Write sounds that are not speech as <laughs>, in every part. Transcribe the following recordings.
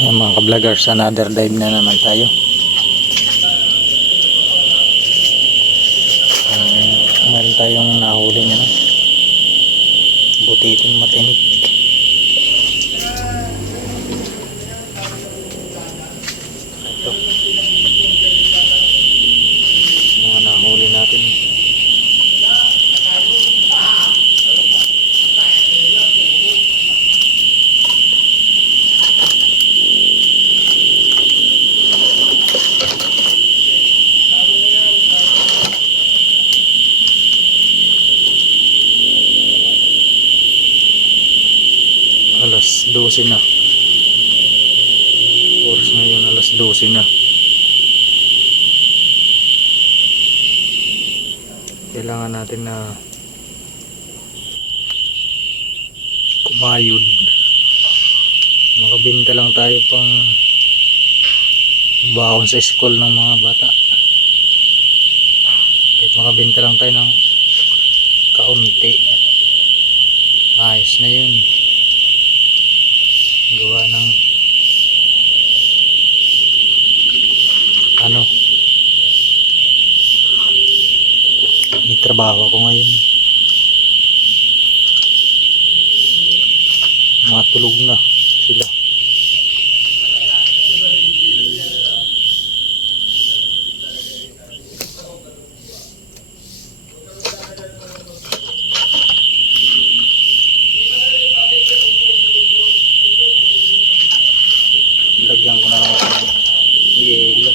Ayan, mga ka-vloggers, another dive na naman tayo. Um, meron tayong nahuli niya. No? Butiting matinik. Ito. Mga nahuli natin. Alas 12 na. Oras ngayon, alas 12 na. Kailangan natin na kumayod. Makabinta lang tayo pang baon sa school ng mga bata. Kahit makabinta lang tayo ng kaunti. Ayos na yun gawa ng ano may trabaho ako ngayon. Matulog na sila lagyan ko na lang ito ng yelo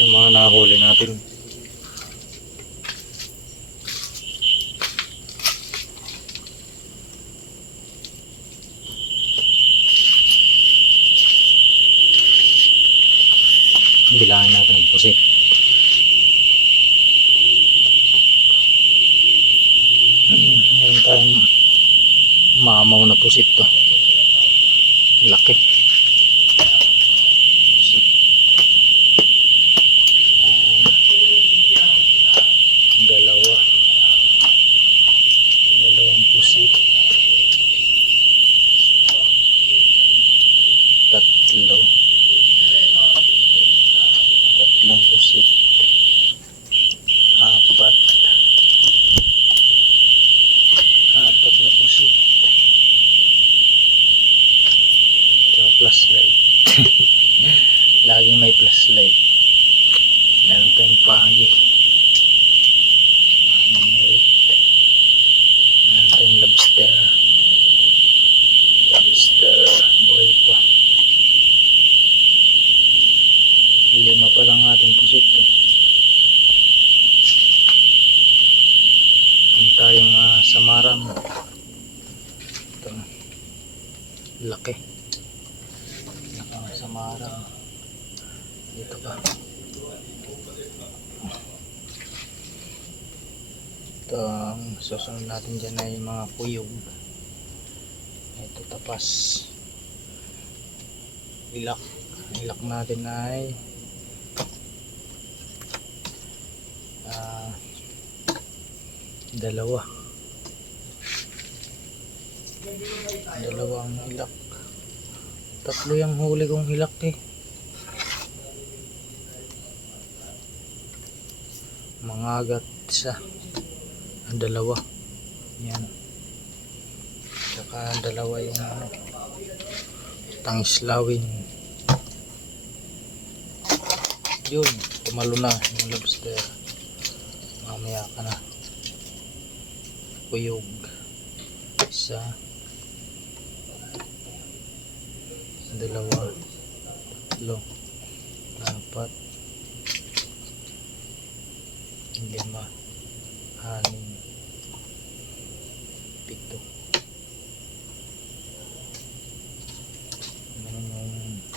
yung mga nahuli natin bilangin natin ang pusit Hmm, meron tayong mamaw na pusit to. Laki pusit dalawa dalawang pusit tatlo tatlong pusit apat apat na pusit tsaka plus light laging may plus light meron tayong pagi. Ano maliit. Meron tayong lobster. Lobster. Buhay pa. Lima pa lang ating pusit to ang tayong uh, samaran. Ito. Laki. Laki ang samaran. Dito pa ito ang susunod natin dyan ay mga kuyog ito tapas. Ilak. Ilak natin ay ah, dalawa. Dalawang ilak. Tatlo yung huli kong ilak eh mga agat isa ang dalawa. Yan. Tsaka dalawa yung ano tangislawin yun tumalo na yung lobster. Mamaya ka na. Kuyog isa. Dalawa. Tatlo. Apat lima anim pito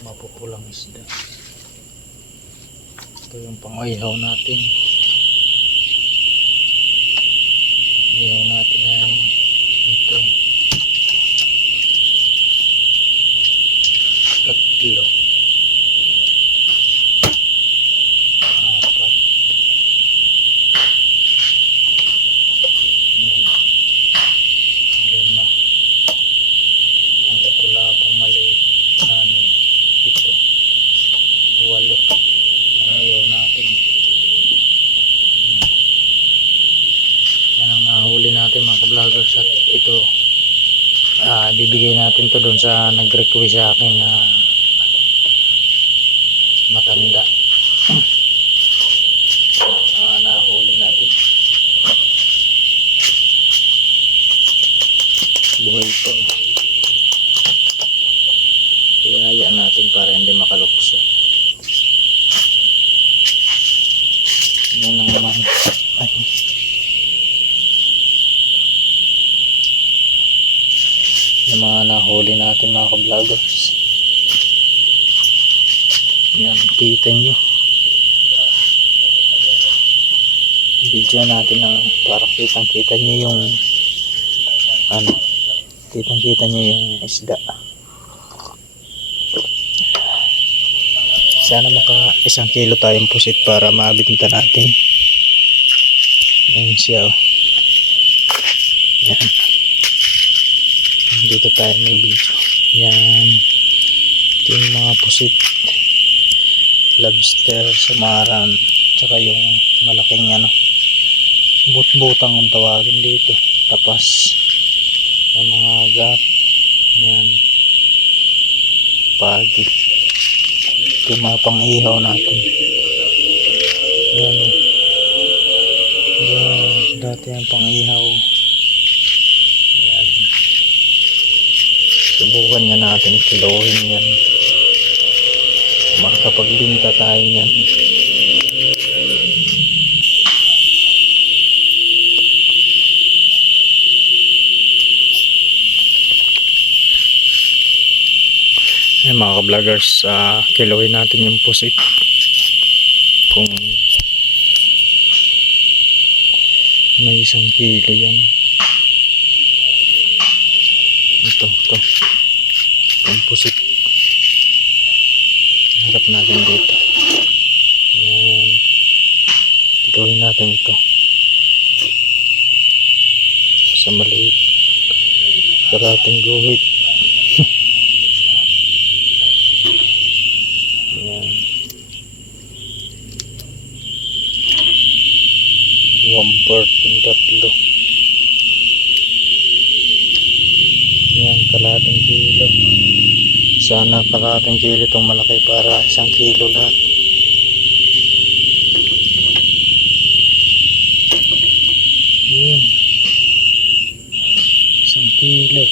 mapupulang isda. Ito yung pang-ihaw natin. Ihaw natin ay ito. Tatlo. Apat. Yan. Lima. Ang pula pang maliit. Anim. Pito. Walo. Mangayaw natin. Yan. Yan ang nahuli natin mga ka-vloggers at ito ah bibigay natin to doon sa nag-request sa akin na matanda. ah nahuli natin. Buhay pa. eh. Ihaya natin para hindi makalukso. Yan lang naman. Ay. Yung mga nahuli natin mga ka-vloggers. Yan, kita nyo. Video natin na para kitang kita nyo yung ano, kitang kita nyo yung isda. Sana maka isang kilo tayong pusit para maabinta natin. Yan siya oh. Yan. Dito tayo may video. Yan. Ito yung mga pusit. Lobster, samaran. Tsaka yung malaking ano. Butbutang ang tawagin dito. Tapas. Yung mga agat. Yan. Pagi. Ito yung mga pang-ihaw natin. Yan. Yan. Dati yung pang-ihaw. Subukan nga natin kilohin yan. Makapagbinta tayo yan. Ay mga ka-vloggers, ah, kilohin natin yung pusit. Kung may isang kilo yan. Ito, ito. Yung pusit. Harap natin dito. Yan. Kilohin natin ito. Sa maliit. Karating guhit. <laughs> Yan. One part ng tatlo. Yan, kalating kilo. Sana kalating kilo itong malaki para isang kilo lahat. Yan. Isang kilo.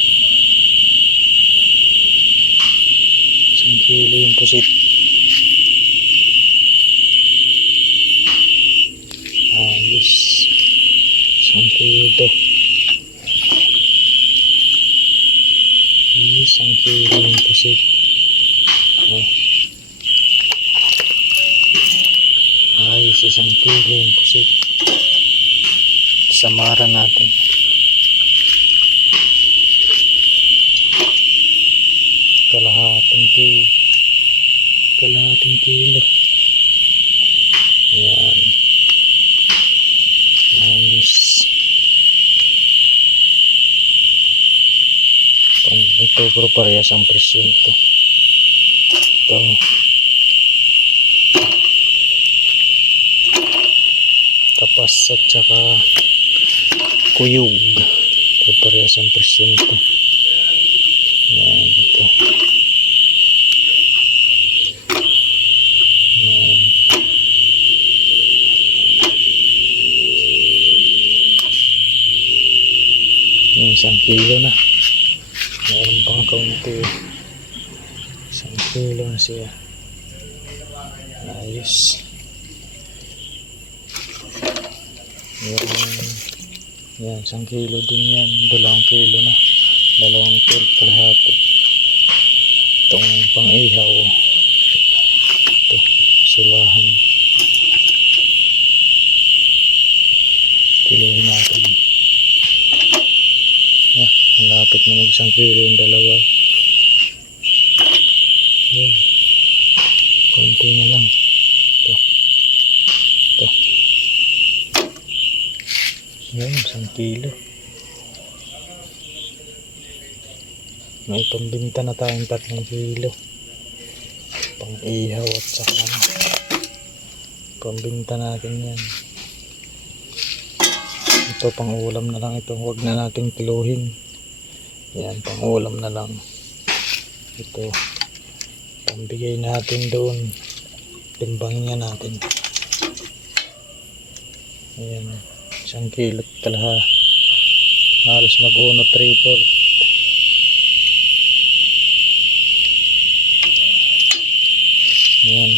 Isang kilo yung pusit. Ayos. Isang kilo. Yung pusit. Oh. Ayos isang kilo yung pusit. Samara natin. Kalahating kilo. Kalahating kilo. Ito pero parehas ang presyo nito. Ito. Tapas at saka kuyog. Ito parehas ang presyo nito. Yan ito. Yan. Kilo na. Meron pang kaunti. Isang kilo na siya. Ayos. Yan. Yan, isang kilo din yan. Dalawang kilo na. Dalawang kilo kalahati. Itong pang-ihaw. sulahan. Kiluhin natin. Malapit na mag isang kilo yung dalawa. eh. Yan. Konti na lang. Ito. Ito. Yan, isang kilo. May pambinta na tayong tatlong kilo. Pang ihaw at saka. Pambinta natin yan. Ito pang ulam na lang ito. Huwag na natin kiluhin. Yan, pang ulam na lang. Ito. Pambigay natin doon. Timbangin niya natin. Ayan. Isang kilo kalaha. Halos mag-uno 3 Ayan.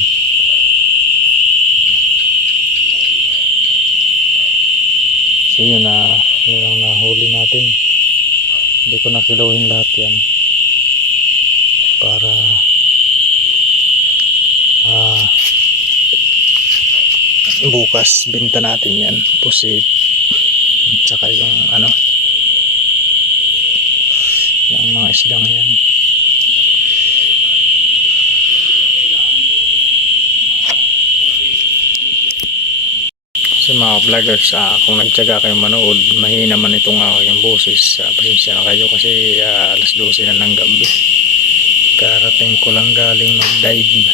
So yun na, yun ang nahuli natin. Hindi ko nakiluhin lahat yan. Para ah bukas binta natin yan. Pusit. At saka yung ano yung mga isdang yan. Sa mga vloggers, ah, kung nagtyaga kayo manood, mahina man itong aking boses. Ah, pasensya na kayo kasi ah, alas 12 na ng gabi. Karating ko lang galing mag-dive.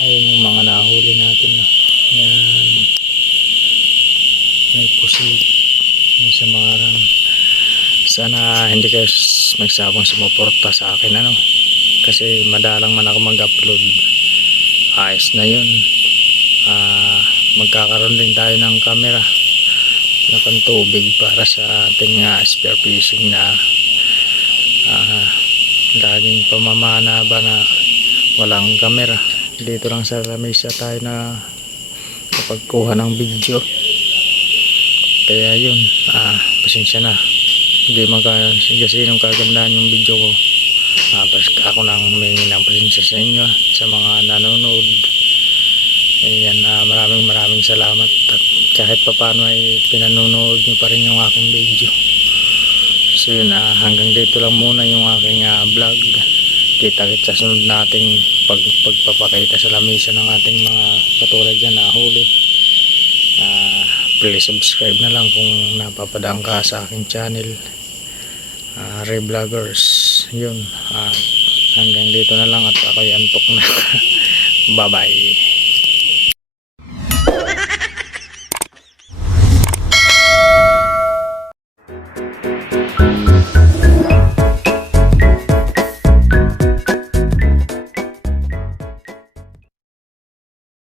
Ayun yung mga nahuli natin. Ah. Yan. May pusit. May sa mga ram. Sana hindi kayo magsabang sumuporta sa akin ano. Kasi madalang man ako mag-upload. Ayos na yun. Ah, magkakaroon din tayo ng camera na pantubig para sa ating uh, spear fishing na ah, laging pamamana ba na walang camera. Dito lang sa lamesa tayo na kapagkuha ng video. Kaya yun ah, pasensya na. Hindi man kasi nung kagandahan yung video ko. Ah, ako nang humingi ng pasensya sa inyo sa mga nanonood Ayan, ah, maraming maraming salamat at kahit papano ay pinanonood nyo pa rin yung aking video. So yun, ah, hanggang dito lang muna yung aking ah, vlog. Kita-kita sa sunod nating pag, pagpapakita sa lamisa ng ating mga katulad dyan na huli. Ah, please subscribe na lang kung napapadaan ka sa aking channel. Ah, Ray. Yun, ah, hanggang dito na lang at ako'y antok na. <laughs> Bye-bye.